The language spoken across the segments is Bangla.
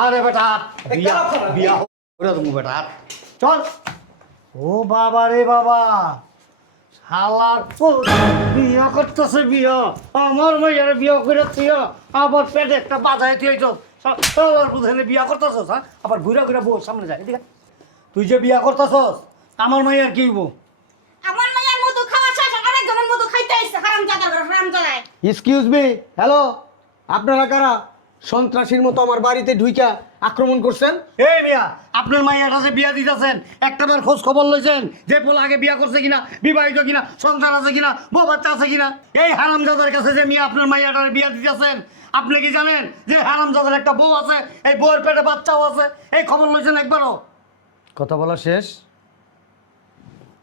আরে বেটা বিয়া বিয়া করে দেবো বেটা চল। ও বাবা রে বাবা, শালার পুত বিয়া করতেছে বিয়া, আমার মেয়ের বিয়া করে তুইয়া আবার পেটে একটা বাজায় তুই শালার পুত এনে বিয়া করতেছস, হ্যাঁ? আবার ঘুরে ঘুরে বউ সামনে যায়, এদিকে তুই যে বিয়া করতেছস আমার মেয়ের কি হইব? আমার মায়ের মধু খাওয়া শেষ আরেকজনের মধু খাইতে আইছে হারামজাদার ঘরে হারামজাদায়। এক্সকিউজ মি, হ্যালো, আপনারা কারা সন্ত্রাসীর মতো আমার বাড়িতে ঢুইকা আক্রমণ করছেন? এই মিয়া, আপনার মাইয়াটা যে বিয়া দিতেছেন একটাবার খোঁজ খবর লইছেন যে পোলা আগে বিয়া করছে কিনা, বিবাহিত কিনা, সংসার আছে কিনা, বউ বাচ্চা আছে কিনা? এই হারামজাদার কাছে যে মিয়া আপনার মাইয়াটার বিয়া দিতেছেন, আপনি কি জানেন যে হারামজাদার একটা বউ আছে, এই বউয়ের পেটে বাচ্চাও আছে? এই খবর লইছেন একবারও? কথা বলা শেষ।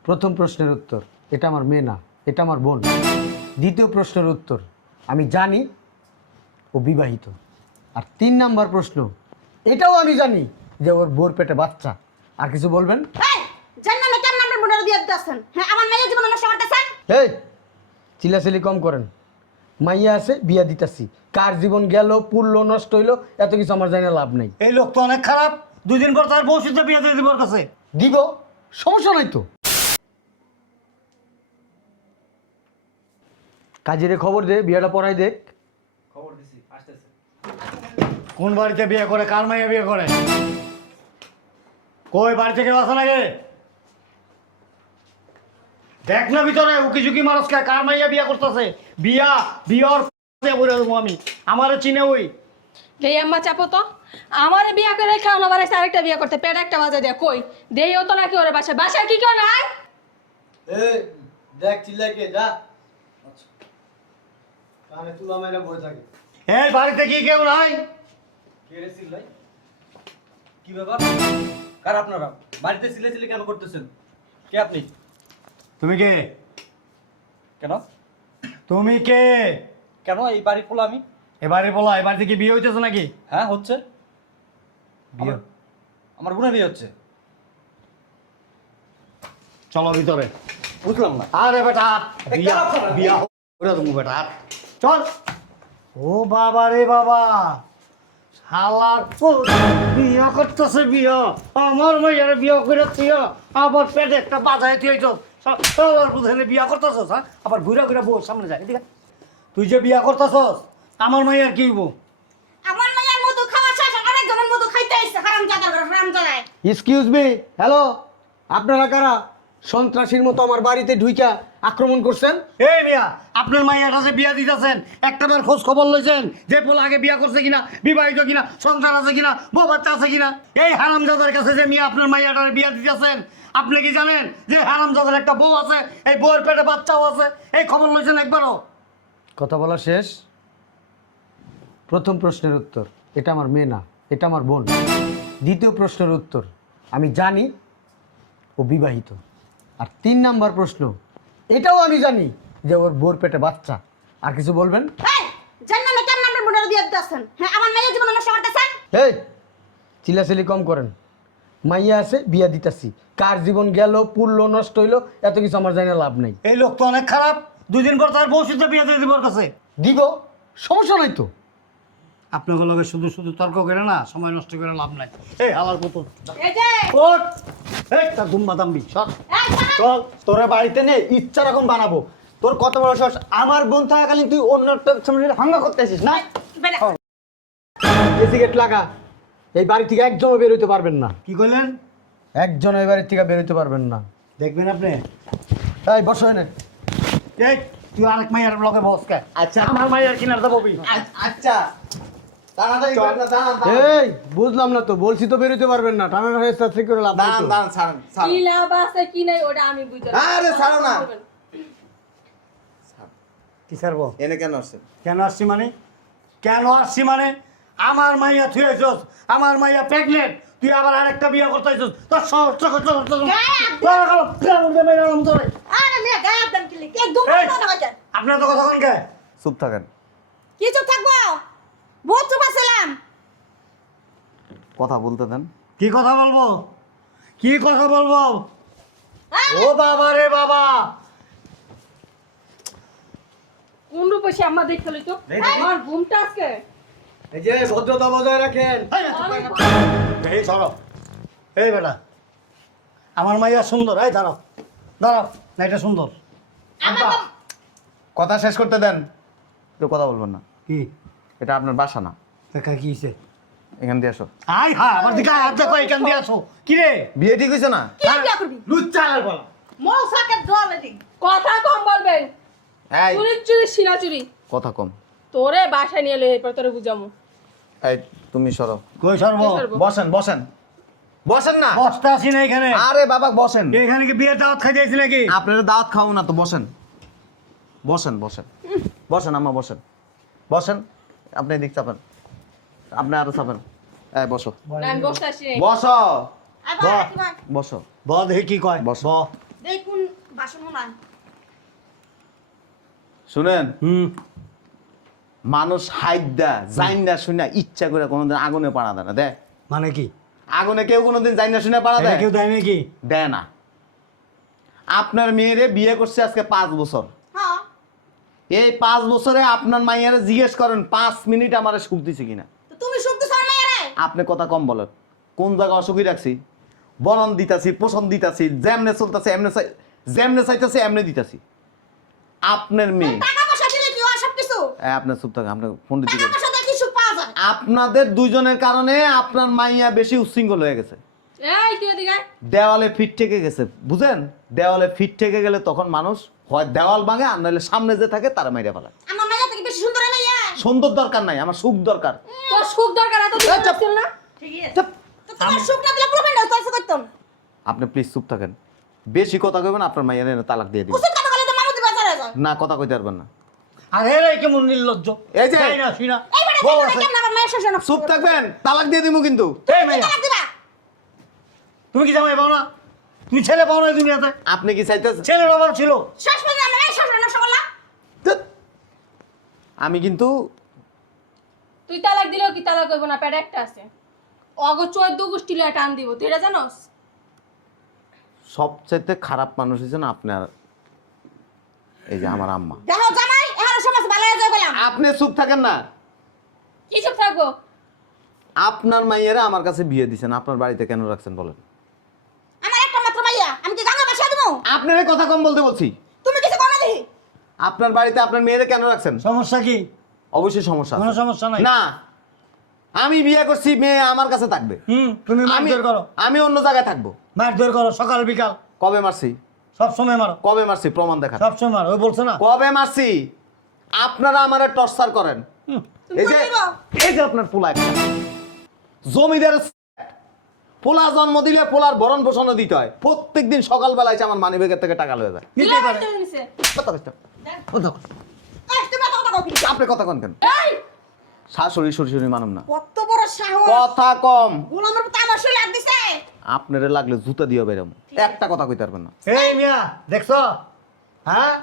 প্রথম প্রশ্নের উত্তর, এটা আমার মেয়ে না, এটা আমার বোন। দ্বিতীয় প্রশ্নের উত্তর, আমি জানি ও বিবাহিত। আর 3 নাম্বার প্রশ্ন, এটাও আমি জানি যে ওর বোর পেটে বাচ্চা। আর কিছু বলবেন? এই জান্নাত না কেমন আপনার বোনের বিয়ে দিতেছেন? হ্যাঁ, আমার মায়ের জীবন নষ্ট করতেছেন। এই চিল্লাচিল্লি কম করেন। মাইয়া আছে, বিয়া দিতাছি। কার জীবন গেল, পুরলো, নষ্ট হইলো, এত কিছু আমার জানি না, লাভ নেই। এই লোক তো অনেক খারাপ, 2 দিন পর তার বউ সুদ্ধ বিয়ে দিয়ে দিব ওর কাছে। দিব, সমস্যা নাই তো। কাজীরে খবর দে, বিয়েটা পড়াই দেখ। কোন বাড়িতে বিয়ে করে, কার মাইয়া বিয়ে করে? কই বাড়িতে কেউ আছে নাকি? দেখ না ভিতরে উকি ঝুঁকি মানুষ কার মাইয়া বিয়া করতেছে। বিয়া বিয়ার বলে দেবো আমি, আমারে চিনে ওই। দেই আম্মা চাপো তো, আমার বিয়া করে খাওয়ানো বাড়াইছে আরেকটা বিয়া করতে, পেট একটা বাজে দেয়া কই দেই ও তো নাকি ওরে বাসায় বাসায় কি কেউ নাই? এই দেখ চিল্লাকে যা। কানে তুলা মেরে বসে থাকে। এই বাড়িতে কি কেউ নাই? কে রে চিল্লাই? কি ব্যাপার? কার আপনারা? বাড়িতে চিল্লাচিল্লি কেন করতেছেন? কে আপনি? তুমি কে? কেন? তুমি কে? কেন এই বাড়ি পোলা আমি? এ বাড়ির বলা, এ বাড়িতে কি বিয়ে হইতেছে নাকি? হ্যাঁ হচ্ছে। বিয়ে আমার বোনের বিয়ে হচ্ছে। চলো ভিতরে। বুঝলাম না। আরে বেটা বিয়া কেন আপনারা? বিয়া করে দেবো বেটা চল। ও বাবা রে বাবা, শালার পুত বিয়া করতেছে বিয়া, আমার মেয়ের বিয়া করে তুইয়া আবার পেটে একটা বাজায় তুই শালার পুত এনে বিয়া করতেছস, হ্যাঁ? আবার ঘুরে ঘুরে বউ সামনে যায়, এদিকে তুই যে বিয়া করতেছস আমার মেয়ের কি হইব? আমার মায়ের মধু খাওয়া শেষ আরেকজনের মধু খাইতে আইছে হারামজাদার ঘরে হারামজাদায়। এক্সকিউজ মি, হ্যালো, আপনারা কারা সন্ত্রাসীর মতো আমার বাড়িতে ঢুইকা আক্রমণ করছেন? এই মিয়া, আপনার মাইয়াটা যে বিয়া দিতেছেন একটাবার খোঁজ খবর লইছেন যে পোলা আগে বিয়া করছে কিনা, বিবাহিত কিনা, সংসার আছে কিনা, বউ বাচ্চা আছে কিনা? এই হারামজাদার কাছে যে মিয়া আপনার মাইয়াটার বিয়া দিতেছেন, আপনি কি জানেন যে হারামজাদার একটা বউ আছে, এই বউয়ের পেটে বাচ্চাও আছে? এই খবর লইছেন একবারও? কথা বলা শেষ। প্রথম প্রশ্নের উত্তর, এটা আমার মেয়ে না, এটা আমার বোন। দ্বিতীয় প্রশ্নের উত্তর, আমি জানি ও বিবাহিত। আর 3 নাম্বার প্রশ্ন, এটাও আমি জানি যে ওর বোর পেটে বাচ্চা। আর কিছু বলবেন? এই জান্নাত না কেমন আপনার বোনের বিয়ে দিতেছেন? হ্যাঁ, আমার মায়ের জীবন নষ্ট করতেছেন। এই চিল্লাচিল্লি কম করেন। মাইয়া আছে, বিয়া দিতাছি। কার জীবন গেল, পুরলো, নষ্ট হইলো, এত কিছু আমার জানি না, লাভ নেই। এই লোক তো অনেক খারাপ, 2 দিন পর তার বউ সুদ্ধ বিয়ে দিয়ে দিব ওর কাছে। দিব, সমস্যা নাই তো। আপনার লগে শুধু শুধু তর্ক করে না, সময় নষ্ট করে লাভ নাই। এই হালার পুতুল এই যে ওঠ, এই তার দুম্বা দাম্বি সর। এই জান্নাত, চল তোরা বাড়িতে নে, ইচ্ছা রকম বানাবো। তোর কত বড় সাহস, আমার বোন থাকাকালীন তুই অন্য সামনে হাঙ্গা করতে আসিস না? বেটা এসিগেট লাগা। এই বাড়ি থেকে একজনও বের হইতে পারবেন না। কি কইলেন? একজন এই বাড়ি থেকে বের হইতে পারবেন না। দেখবেন আপনি। এই বসো এনে। এই তুই আরেক মাইয়ার ব্লগে বস কে? আচ্ছা আমার মাইয়ার কিনার দেবো বি। আচ্ছা তাড়াতাড়ি চল। এই বুঝলাম না তো, বলছি তো বের হইতে পারবেন না। টানা হেসা ঠিক করে লাভ নাই দাঁড়ান তো। দাঁড়ান, ছাড়েন কি ছাড়েন। লাভ আছে কি নাই ওটা আমি বুঝতে আরে ছাড়ো না। কি ছাড়বো? এনে কেন আসছেন? কেন আসছি মানে? কেন আসছি মানে? আমার মাইয়া থুয়েছস, আমার মাইয়া প্রেগনেন্ট, তুই আবার আরেকটা বিয়ে করতে আইছস। তোর সাহস তো কত? আরে মেয়ে গায়ে দেন কি কে দুম না হইছে? আপনার তো কথা কোন কে? চুপ থাকেন, কি চুপ থাকবো? বহুত চুপ আছিলাম। কথা বলতে দেন। কি কথা বলবো? কি কথা বলবো? ও বাবা রে বাবা, কোন রূপে সে আম্মা দেখতে লইতো আমার ঘুমটা আজকে এই যে ভদ্রতা বজায় রাখেন। এই ধরো, এই বেটা আমার মাইয়া সুন্দর, এই দাঁড়াও দাঁড়াও, না এটা সুন্দর। আমার বাপ- কথা শেষ করতে দেন, কেউ কথা বলবেন না। কি এটা আপনার বাসা না, দেখা কি হয়েছে? এখান দিয়ে আসো। আয় হ্যাঁ, আমার দিকে হাত দেখো, এখান দিয়ে আসো। কি রে? বিয়ে ঠিক হয়েছে না? কি বিয়া করবি লুচ্চা আর বলা। মৌসাকে জলে দি কথা কম বলবেন। এই চুরি চুরি সিনা চুরি। কথা কম। তোরে বাসায় নিয়ে এলে এরপর তোরে বুঝামু। এই তুমি সরো, কই সর্ব? কি করবো? বসেন বসেন বসেন না। বসতে আসি না এখানে। আরে বাবা বসেন। এখানে কি বিয়ের দাওয়াত খাইতে আইছি নাকি? আপনারা দাওয়াত খাও না তো, বসেন বসেন বসেন বসেন আম্মা বসেন বসেন। আপনি এদিক চাপেন, আপনি আরো চাপেন। এই বসো না আমি বসতে আসি নাই। বসো আবার কি ভাই বসো। ব দেখি কি কয়। বস। ব। দেখুন বাসন না শুনেন, হুম। মানুষ হাইদা জাইনা শুনা ইচ্ছা করে কোনোদিন আগুনে পাড়া দেয় না। দেয় মানে কি? আগুনে কেউ কোনোদিন জাইনা শুনে পাড়া এটা দেয়? কেউ দেয় নাকি? দেয় না। আপনার মেয়েরে বিয়ে করছে আজকে 5 বছর। হ্যাঁ এই 5 বছরে আপনার মাইয়ারে জিজ্ঞেস করেন 5 মিনিট আমারে সুখ দিছে কিনা। তো তুমি সুখ দিছ না রে আপনি কথা কম বলেন। কোন জায়গা অসুখী রাখছি? বরণ দিতাছি, পোষণ দিতাছি, যেমনে চলতেছে এমনে যেমনে চাইতেছে এমনে দিতাছি। আপনার মেয়ে টাকা পয়সা দিলে কি হয় সব কিছু আপনার চুপ থাকে, আপনার ফোন দিতে টাকা পয়সা দিয়ে কি সুখ পাওয়া যায় আপনাদের দুইজনের কারণে আপনার মাইয়া বেশি উচ্ছৃঙ্খল হয়ে গেছে। এই তুই এদিকে আয়। দেওয়ালে ফিট থেকে গেছে, বুঝেন? দেওয়ালে ফিট থেকে গেলে তখন মানুষ হয় দেওয়াল ভাঙে আর নাহলে সামনে যে থাকে তারা মাইরা ফেলায়। আমার মাইয়া থেকে বেশি সুন্দর মাইয়া সুন্দর দরকার নাই, আমার সুখ দরকার। তোর সুখ দরকার এত দিন ছিল না। ঠিক আছে চুপ। তো তোমার সুখ না দিলে প্রবলেম না তোর করতাম আপনি প্লিজ চুপ থাকেন। বেশি কথা কইবেন আপনার মাইয়ার এনে তালাক দিয়ে দিবেন। উচিত কথা বলে তো মামুদি বাজারে যায় না কথা কইতে পারবেন না। আর এরাই কেমন নির্লজ্জ। এই যে- যাই না শুনা। এই বেটা বউ দেখো আছে। কেমন আমার মায়ের শ্বশুর না চুপ থাকবেন, তালাক দিয়ে দিব কিন্তু। এই মাইয়া, তালাক দিবা তুমি কি জামাই পাও না? তুমি ছেলে পাও না এই দুনিয়াতে? আপনি কি চাইতেছেন? ছেলের অভাব ছিল। শেষ পর্যন্ত আমার মায়ের শ্বশুর নষ্ট করলা ধ্যাৎ। আমি কিন্তু তুই তালাক দিলেও কি তালাক করবো না, পেটে একটা আছে। অগ 14 গোষ্ঠী লয়ে টান দিব, তুই এটা জানোস? সবচেয়ে খারাপ মানুষ হচ্ছেন আপনার, এই যে আমার আম্মা। দেখো জামাই এখন সমাজ ভালো হয়ে যায় বললাম আপনি চুপ থাকেন না। কি চুপ থাকবো? আপনার মাইয়ারা আমার কাছে বিয়ে দিছেন, আপনার বাড়িতে কেন রাখছেন বলেন? আমার একটা মাত্র মাইয়া আমি কি গাঙ্গা বাসা দেবো আপনার কথা কম বলতে বলছি। তুমি কিছু করো না দেখি আপনার বাড়িতে আপনার মেয়েরে কেন রাখছেন? সমস্যা কি? অবশ্যই সমস্যা আছে। কোনো সমস্যা নাই। না, আমি বিয়ে করছি, মেয়ে আমার কাছে থাকবে। তুমি আমি মারধর করো, আমি অন্য জায়গায় থাকবো। মারধর করো সকাল বিকাল, কবে মারছি? সব সময় মারো, কবে মারছি প্রমাণ দেখা। সব সময় মারো। ওই বলছো না? কবে মারছি? আপনারা আমারে টর্চার করেন। এই যে করে দিবো। এই যে আপনার পোলা একটা জমিদার পোলা জন্ম দিলে পোলার ভরণ পোষণও দিতে হয়। প্রত্যেকদিন সকালবেলা এসে আমার মানিব্যাগের থেকে টাকা লয়ে যায়। নিতে পারে। নিছে। কথা কইতে- কথা কই। এই, তুমি এত কথা কও কি? আপনি কথা কন কেন? এই শাশুড়ি শ্বশুরি মানুম না, কত বড় সাহস কথা কম। গোলামের প্রতি আমার শরীর হাত দিছে আপনারে লাগলে জুতা দিও বেরম, একটা কথা কইতে পারবেন না। এই মিয়া দেখছো? হ্যাঁ,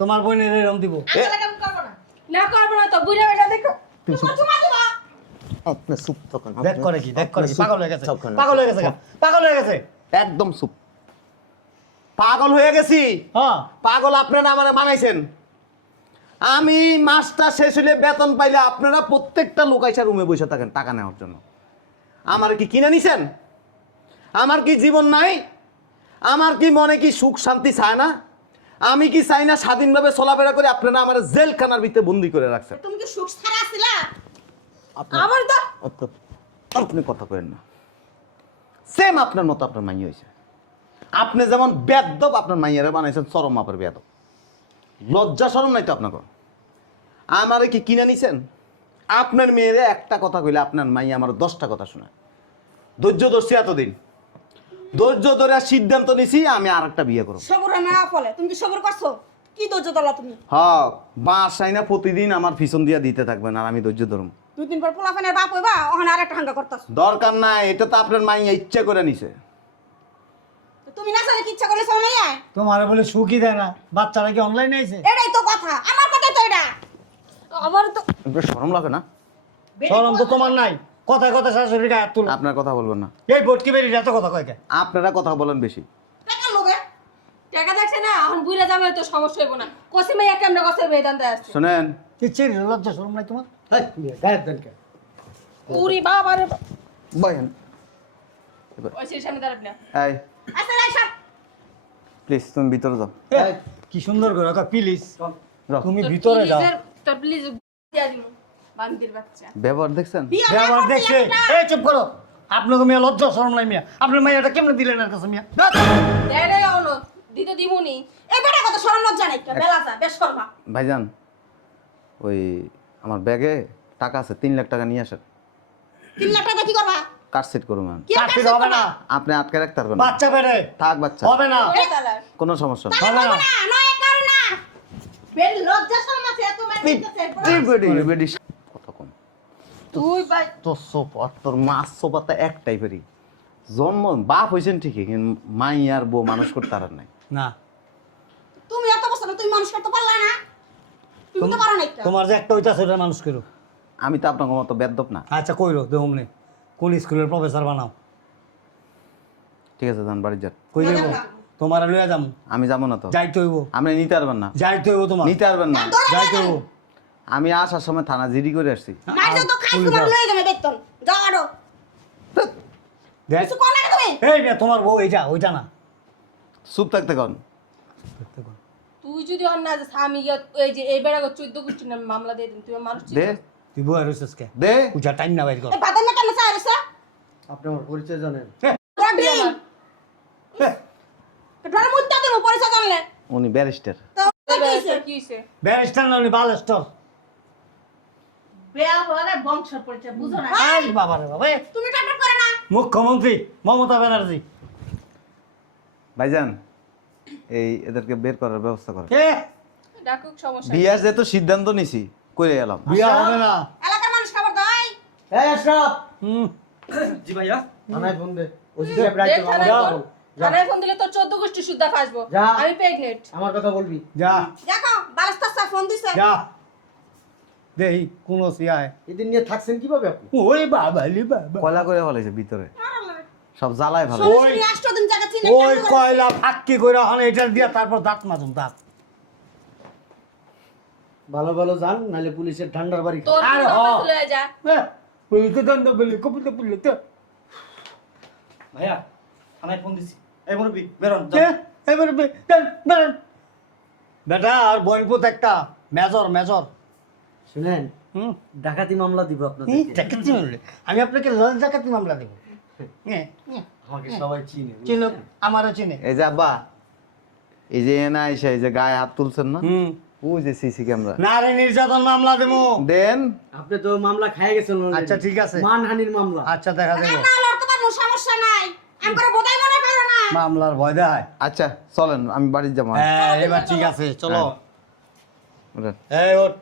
তোমার বোনের এরম দিব। আমি তাহলে কেমন করবো না না করবো না তো, বুঝে বেটা দেখো। তুমি চুমা দিবা আপনি চুপ থাকেন। দেখ করে কি, দেখ করে কি, আপনি পাগল হয়ে গেছে, চুপ থাকেন। পাগল হয়ে গেছে, পাগল হয়ে গেছে। একদম চুপ। পাগল হয়ে গেছি? হ্যাঁ, পাগল আপনারা আমারে বানাইছেন। আমি মাসটা শেষ হলে বেতন পাইলে আপনারা প্রত্যেকটা লোক আইসা রুমে বসে থাকেন টাকা নেওয়ার জন্য। আমার কি কিনে নিছেন? আমার কি জীবন নাই? আমার কি মনে কি সুখ শান্তি চায় না? আমি কি চাই না স্বাধীনভাবে চলাফেরা করে? আপনারা আমার জেলখানার ভিতরে বন্দি করে রাখছেন। তুমি কি সুখ ছাড়া আছিলা আমার তো আপনি কথা করেন না। সেম আপনার মতো আপনার মাই হয়েছে। আপনি যেমন বেদব আপনার মাইয়ারে বানাইছেন চরম মাপের বেদব। লজ্জা শরম নাই তো আপনাকে? আমারে কি কিনে নিছেন? আপনার মেয়েরে একটা কথা কইলে আপনার মাইয়া আমার 10টা কথা শোনায়। ধৈর্য ধরছি এতদিন, ধৈর্য ধরে সিদ্ধান্ত নিছি আমি আর একটা বিয়ে করব। সবর না ফলে তুমি কি সবর করছো কি ধৈর্য ধরলা তুমি হ্যাঁ, বাসায় না প্রতিদিন আমার পিছন দিয়া দিতে থাকবেন আর আমি ধৈর্য ধরুম। 2 দিন পর পোলাফানের বাপ হইবা ওখানে আরেকটা হাঙ্গা করতাছ দরকার নাই, এটা তো আপনার মাইয়া ইচ্ছা করে নিছে। তুমি না জানি কি ইচ্ছা করেছো মাইয়া তোমার বলে সুখই দেয় না, বাচ্চারা কি অনলাইনে আইছে? এটাই তো কথা আমার কথাই তো এটা আমার তো আপনার শরম লাগে না? শরম তো তোমার নাই, কথায় কথায় শাশুড়ি গায়ে হাত তুলো। আপনার কথা বলবেন না। এই বটকি বেরিয়ে এত কথা কয় কে? আপনারা কথা বলেন বেশি। টাকা লোভে টাকা দেখছে না, এখন বুইরা যাবে তো সমস্যা হইব না। কসিমে এক কেমনে কসে বেদান দেয় আসছে। শোনেন, কিচ্ছির লজ্জা শরম নাই তোমার? গায়ের দেন কে? উরি বাবা রে বহেন ওই সেই সামনে দাঁড়াবি না এই আচ্ছা রাইসার প্লিজ তুমি ভিতরে যাও এই, কি সুন্দর করে প্লিজ যাও তুমি ভিতরে যাও তোর প্লিজ দিয়া দিমু বান্দির বাচ্চা ব্যবহার দেখছেন বিয়া না ব্যবহার করতে দেখছে একটা এই চুপ করো আপনাকে মেয়ে লজ্জা শরম নাই মিয়া আপনার মেয়েটা কেমনে দিলেন এর কাছে মিয়া দেয় রে অন দিতে দিমুনি এই বেটা কত শরম লজ্জা নাই বেলা যা বেশ করবা ভাইজান ওই আমার ব্যাগে টাকা আছে 3 লাখ টাকা নিয়ে আসেন 3 লাখ টাকা কি করবা কার্ড সেট করুন কি আর চাকরি কাজ হবে না আপনি আটকে রাখতে পারবেন না বাচ্চা বেড়ে থাক বাচ্চা হবে না ওই তালার কোনো সমস্যা না তাহলে হবে হবে না। না নয় কারণ না বেল লজ্জা শরম আছে এত মেরে কথা কম তুই ভাই তোর সোপা তোর মাছ সোপাতে একটাই বেরি জন্ম বাপ হয়েছেন ঠিকই কিন্তু মাই আর বউ মানুষ করতে পারেন নাই না তুমি এত বছর তুমি মানুষ করতে পারলা না তুমি তো পারো না একটা তোমার যে একটা ওইটা সেটা মানুষ করো আমি তো আপনার মতো বেদ্যপ না আচ্ছা কইরো দেহমনে কোন স্কুলের প্রফেসর বানাও ঠিক আছে যান বাড়ি যান কই দেবো তোমার লইয়া যাম আমি যাবো না তো যাইতে হইব আপনি নিতে পারবেন না যাইতে হইব তোমার নিতে পারবেন না যাইতে হইব আমি আসার সময় থানা জিডি করে আসছি মাইজো তো খাই তোমার লয়ে যাবে বেতন যাও আরো দেখ কিছু কোন না তুমি এই মেয়ে তোমার বউ এইটা ওইটা না চুপ থাকতে কন তুই যদি অন্য আজ আমি এই যে এই বেড়া 14 কোটি না মামলা দিয়ে দিন তুই মানুষ দে তুই বউ আর হইছিস কে দে পূজা টাইম না বাইর কর এই বাদাম না কেন চাইছ আপনি আমার পরিচয় জানেন রডি তোর মুদ্দা দেব পরিচয় জানলে উনি ব্যারিস্টার তো কি হইছে ব্যারিস্টার না উনি বালেস্টর বেয়া বলে বংশ পরিচয় বুঝো না আই বাবা রে বাবা এ, তুমি টাটা করে না মুখ্যমন্ত্রী মমতা ব্যানার্জি ভাইজান এই এদেরকে বের করার ব্যবস্থা করেন এ ডাকুক সমস্যা বিয়ার যেহেতু সিদ্ধান্ত নিছি করে এলাম বিয়া হবে না এলাকার মানুষ খবর দাই এই আশরাফ হুম জি ভাইয়া থানায় ফোন দে ওসি সাহেব রাইতে থানায় ফোন দিলে তোর 14 গোষ্ঠী সুদ্ধা ফাসবো যা। আমি প্রেগনেন্ট আমার কথা বলবি যা দেখো বালাস্তা স্যার ফোন দিছে যা দেই কোন সিয়ায় এদিন নিয়ে থাকছেন কিভাবে আপনি ওই বাবা লি বাবা কয়লা করে ফেলেছে ভিতরে সব জ্বালায় ভালো ওই সরাসরি 8 দিন জায়গা চিনে ওই কয়লা ফাক্কি কইরা হন এটা দিয়া তারপর দাঁত মাজুম দাঁত ভালো ভালো যান নাহলে পুলিশের ঠান্ডার বাড়ি খান। তোর আরে কি হ। চলে যা বলি তো দন্ড বলি কপিতে বললি তো ভাইয়া থানায় ফোন দিছি এই মুরব্বি বেরোন কে এবারে বেটা আর বইনপুত একটা মেজর মেজর শুনেন হুম ডাকাতি মামলা দিব আপনাদের ডাকাতি মামলা আমি আপনাকে লজ ডাকাতি মামলা দেব আমাকে সবাই চিনে চিনুক আমারও চিনে এই যে আব্বা এই যে এনা এসে এই যে গায়ে হাত তুলছেন না হুম ওই যে সিসি ক্যামেরা নারী নির্যাতন মামলা দেবো দেন আপনি তো মামলা খাই গেছেন already। আচ্ছা ঠিক আছে মানহানির মামলা আচ্ছা দেখা দেবো না লড়তে পারবো সমস্যা নাই আমগরে বোধাই মনে করো না মামলার ভয় দেয় আচ্ছা চলেন আমি বাড়ি যাবো হ্যাঁ এবার ঠিক আছে চলো উঠেন, এই ওঠ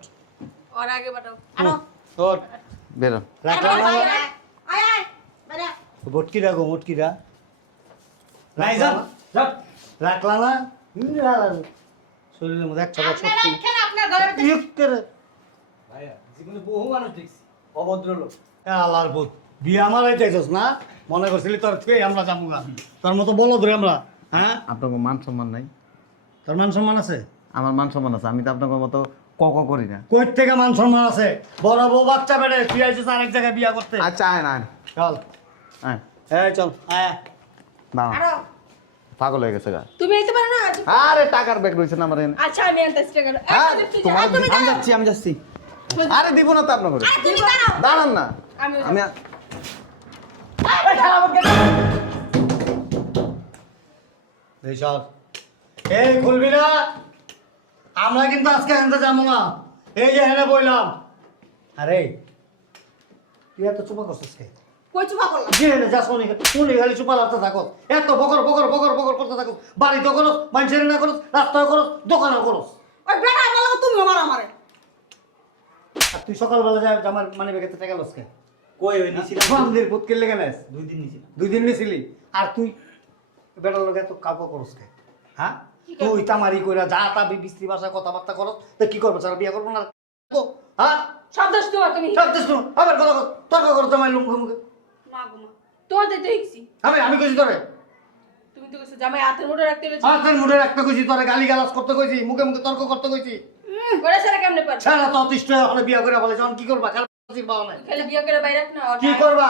ওর আগে বাটাও আনো ওঠ বেরোন রাখলাম না আয় আয় বেরা বটকিরা গো মুটকিরা ভাইজান যান রাখলা না শরীরের মধ্যে একটা বছর আপনারা এখানে আপনার ঘরে ভাইয়া জীবনে বহু মানুষ দেখছি অভদ্র লোক আল্লাহর পুত বিয়ে আমার চাইছস না মনে করছিলি তোর থেকে আমরা যাবো না তোর মতো বলো ধরে আমরা হ্যাঁ আপনার মান সম্মান নাই তোর মান সম্মান আছে আমার মান সম্মান আছে আমি তো আপনার মতো কক করি না কই থেকে মান সম্মান আছে বড় বউ বাচ্চা বেড়ে তুই আইছিস আরেক জায়গায় বিয়া করতে আচ্ছা আয় না আয়। চল আয় এই চল আয় দাঁড়া আরো পাগল হয়ে গেছে গা তুমি আইতে পারো না আজ আরে টাকার ব্যাগ রয়েছে না আমার এখানে আচ্ছা আমি আনতেছি টাকা হ্যাঁ, তোমার তোমার আমি যাচ্ছি আরে দিব না তো আপনার ঘরে আরে তুমি দাঁড়াও দাঁড়ান না আমি আমি এই চল এই খুলবি না আমরা কিন্তু আজকে আনতে যাবো না এই যে হেনে বইলাম আরে তুই এত চুপা করছিস কে কই চুপা করলাম যে হেনে যাস উনি খালি চুপা লাগতে থাকো এত বকর বকর বকর বকর করতে থাকো বাড়িতে করস মানুষের না করস রাস্তায় করস দোকানে করস ওই বেটা বলো তুমি মারো আমারে আর তুই সকালবেলা যাই আমার মানে বেগেতে টাকা লস কে কই ওই নিছিলাম বান্দির পুত কেলে গেলেস 2 দিন নিছিলাম 2 দিন নিছিলি আর তুই বেটার লগে এত কাউকে করস কে হ্যাঁ তুই তামারি কইরা যা তা বিস্ত্রি ভাষা কথাবার্তা করস তো কি করবে সারা বিয়া করবো না তো, হ্যাঁ সব দোষ তোমার তুমি সব দেশ তুমি আবার কথা কর তর্ক করো তোমার লুঙ্গি মুখে মা গো মা তোমার যেতে দেখছি আমি কইছি তোরে তুমি তো কইছো জামাই হাতের মুঠে রাখতে বলেছি হাতের মুঠে রাখতে কইছি তোরে গালি গালাজ করতে কইছি মুখে মুখে তর্ক করতে কইছি করে সারা কেমনে পারবে সারা তো অতিষ্ঠ হলে বিয়া করে বলে যখন কি করবা পাওয়া নাই। খালি বিয়ে করে বাইরে রাখ না কি করবা?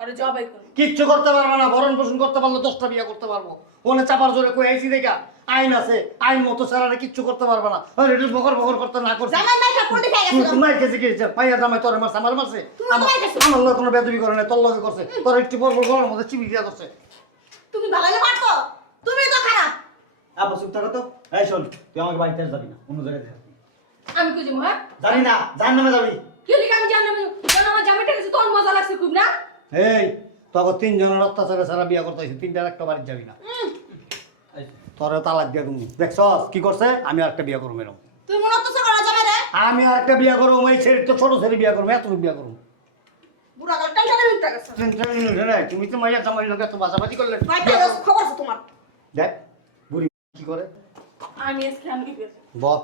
আরে জবাই কর কিচ্ছু করতে পারবো না, ভরণ পোষণ করতে পারলে 10টা বিয়ে করতে পারবো। ওনে চাপার জোরে কই আইছি দেখা আইন আছে, আইন মতো ছাড়া কিচ্ছু করতে পারবে না। আরে এটা বকর বকর করতে না করছি। জামাই মাইকা কোনটা খাই গেছিল? তুই মাইর কেছে কি হইছে? পাইয়া জামাই তোরে মারছে, আমার মারছে। তুমি তো মাইর খাইছো। আমার লগে কোনো বেদবি করে না, তোর লগে করছে। তোর একটু বড় বড় গলার মধ্যে চিবি দিয়া করছে। তুমি ভালো লাগে পারতো, তুমি তো খারাপ। আব্বা চুপ থাকো তো। এই শোন, তুই আমাকে বাড়িতে আর যাবি না, অন্য জায়গায় যাবি। আমি কই যাবো হ্যাঁ জানি না, জাহান্নামে যাবি। কি লিখে আমি জানি না আমার জামাইটা কাছে তোর মজা লাগছে খুব না এই তোকে 3 জনের অত্যাচারে সারা বিয়া করতে হইছে, 3টার একটা বাড়ি যাবি না। এই, তোরে তালাক দিয়া তুমি দেখছস কি করছে? আমি আরেকটা বিয়া করব এরকম। তুমি মনে হচ্ছে করা যাবে রে। আমি আরেকটা বিয়া করব, ওই ছেলে তো ছোট ছেলে বিয়া করব, এত বিয়া করব। বুড়া গল টেনশনে মিন্টা গেছে। তুমি তো মাইয়া জামাই লোকে তো বাজাবাজি করলে। বাইটা খবর আছে তোমার। দেখ বুড়ি কি করে আমি আজকে আমি বিয়ে বল।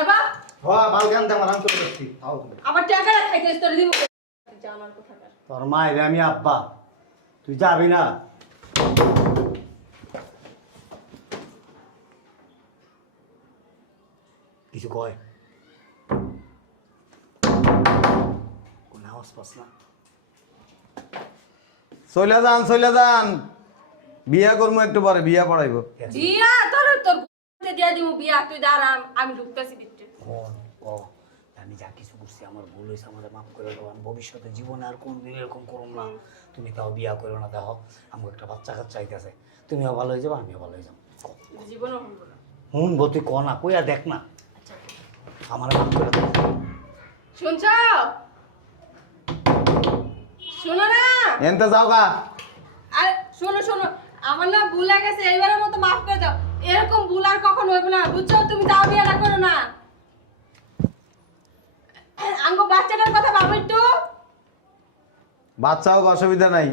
আবা হ্যাঁ বাল গান দে, আমার চলে যাচ্ছি। আও তুমি। আবার টাকা খাইতে তোর দিব জামার কথা কার তোর মায়ের আমি আব্বা, তুই যাবি না। কিছু কয় কোন আওয়াজ পাস না? চলে যান, বিয়া করবো একটু পরে, বিয়া পড়াইবো। জিয়া তোর তোর দিয়া দিব বিয়া তুই দাঁড়া আমি ঢুকতেছি ভিতরে কোন ও আমি যা কিছু করছি আমার ভুল হয়েছে, আমার মাফ করে দেবো। আমি ভবিষ্যতে জীবনে আর কোনদিন এরকম করুম না। তুমি তাও বিয়া করো না, দেখো আমার একটা বাচ্চা কাচ্চা চাইতেছে, তুমিও ভালো হয়ে যাবো, আমিও ভালো হয়ে যাবো। জীবনও হবো না শুনবো তুই ক না, কইয়া দেখ না, আমার মাফ করে দেবো। শুনছ শোনো না এনতে যাও গা। আরে শোনো শোনো আমার না ভুল হয়ে গেছে, এইবারের মতো মাফ করে দাও। এরকম ভুল আর কখনো হইবে না বুঝছো? তুমি তাও বিয়েটা করো না। আঙ্গো বাচ্চাটার কথা ভাবো একটু। বাচ্চা হোক, অসুবিধা নাই।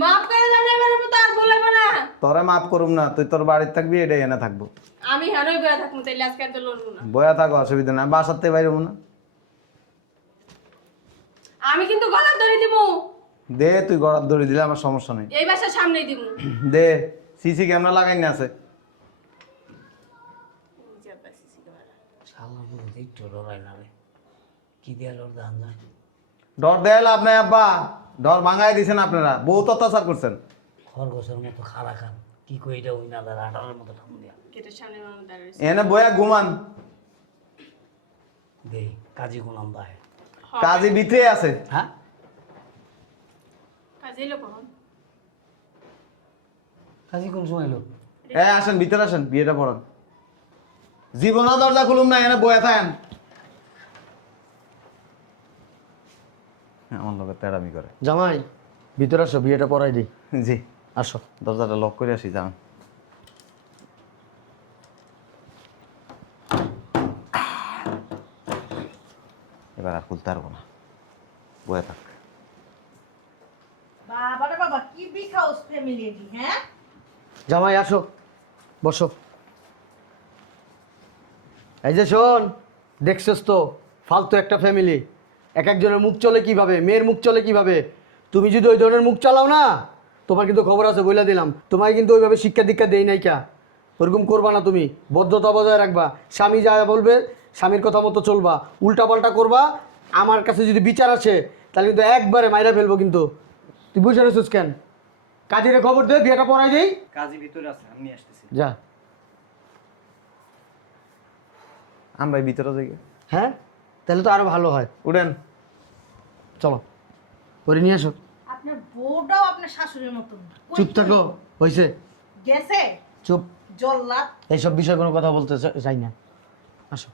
মাফ করে দাও, এবারের মতো আর ভুল হবে না। তোরে মাফ করুম না, তুই তোর বাড়ির থাকবি, এটাই এনে থাকবো। আমি হেরোই বিয়ে থাকবো, তাইলে আজকে তো লড়বো না। বয়া থাকো, অসুবিধা নাই, বাসার থেকে বাইরে হবো না। আমি কিন্তু গলা ধরে দিব, দে, তুই গড়ার দড়ি দিলে আমার সমস্যা নেই। এই বাসার সামনেই দিব। দে, সিসি ক্যামেরা লাগাই না আছে। শালা বুড়ো একটু লড়াই না রে, কি দিয়া লড় ধান যায়। ডর দেয় লাভ নাই আব্বা, ডর ভাঙাই দিছেন আপনারা, বহুত অত্যাচার করছেন। খরগোশের মতো খাড়া খান, কি কই এটা ওই না দাদা, আটারের মতো ঠাম দিয়া গেটের সামনে মানুষ দাঁড়িয়ে এনে বয়া ঘুমান, দে কাজী গুলাম দায়। কাজী ভিতরে আছে। হ্যাঁ কাজে লোক হন। কাজী কোন সময় লোক? আসেন ভিতরে আসেন, বিয়েটা পড়ান। জীবনও দরজা খুলুম না, এনে বয়া থাকেন। আমার লোকের তেড়ামি করে। জামাই ভিতরে আসো, বিয়েটা পড়াই দিই। জি, আসো। দরজাটা লক করে আসি, যান। এবার আর খুলতে পারবো না, বয়া থাক। বাবা রে বাবা কি বিখাউস ফ্যামিলি এটি, হ্যাঁ? জামাই আসো, বসো। এই যে শোন, দেখছস তো ফালতু একটা ফ্যামিলি, এক একজনের মুখ চলে কিভাবে, মেয়ের মুখ চলে কিভাবে। তুমি যদি ওই ধরনের মুখ চালাও না, তোমার কিন্তু খবর আছে, বইলা দিলাম। তোমায় কিন্তু ওইভাবে শিক্ষা দীক্ষা দেই নাই কা, ওরকম করবা না। তুমি ভদ্রতা বজায় রাখবা, স্বামী যা বলবে স্বামীর কথা মতো চলবা, উল্টাপাল্টা করবা। আমার কাছে যদি বিচার আসে তাহলে কিন্তু একবারে মাইরা ফেলবো কিন্তু। তুই বুঝে রেছিস কেন? কাজীরে খবর দে, বিয়েটা পড়াই দেই। কাজী ভিতরে আছে, আমি আসতেছি। যা। আমরা এই ভিতরে যাই। হ্যাঁ তাহলে তো আরো ভালো হয়। উঠেন। চলো করে নিয়ে আসো। আপনার বউটাও আপনার শাশুড়ির মতন। চুপ থাকো, হয়েছে? গেছে চুপ। জল্লাদ। এইসব বিষয়ে কোনো কথা বলতে চাই না। আসো।